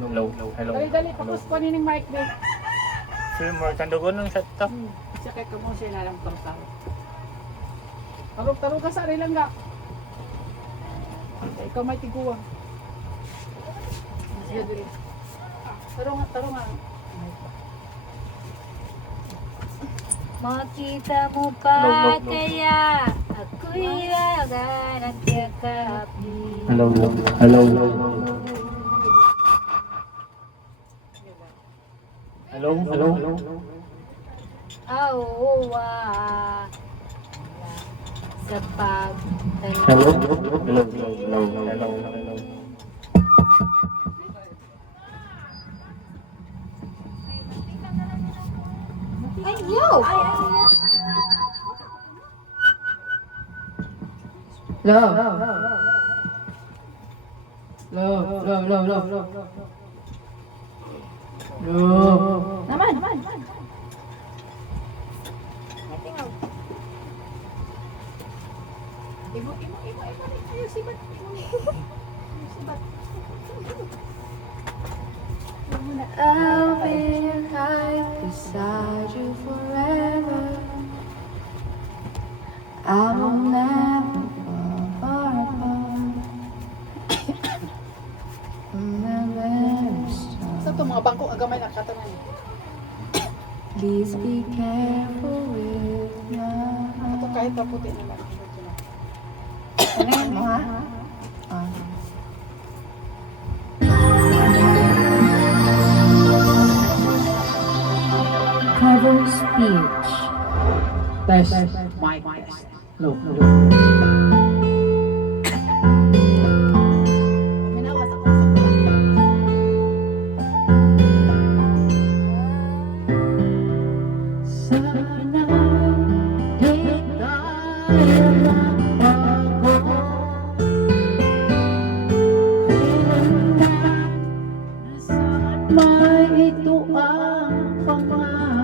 Hello. Hello. Dali, pakos pa nining mic din. Sige, more kandugon ng set to. Siya kay kamo siya na lang tarong. Tarong ka sa rilang ga. Ikaw may tiguan. Sige diri. Tarong. Makita mo pa kaya ako'y agad nagkakap di. Hello. Awa sa pagtanong. Hello. Ay, yo! Naman. Ibo. Ayo sibat. I'll be right beside you forever. I will never fall far apart. From the very Sa start. to mga bangko agamay na katanan. Please be careful with your Ito heart. kahit paputi naman. Ano yun mo ha? Cover speech. Test. Mic test. Hello. Minawas ako sa Sana di tayo magbago. Kailanman saan may ito ang pangarap.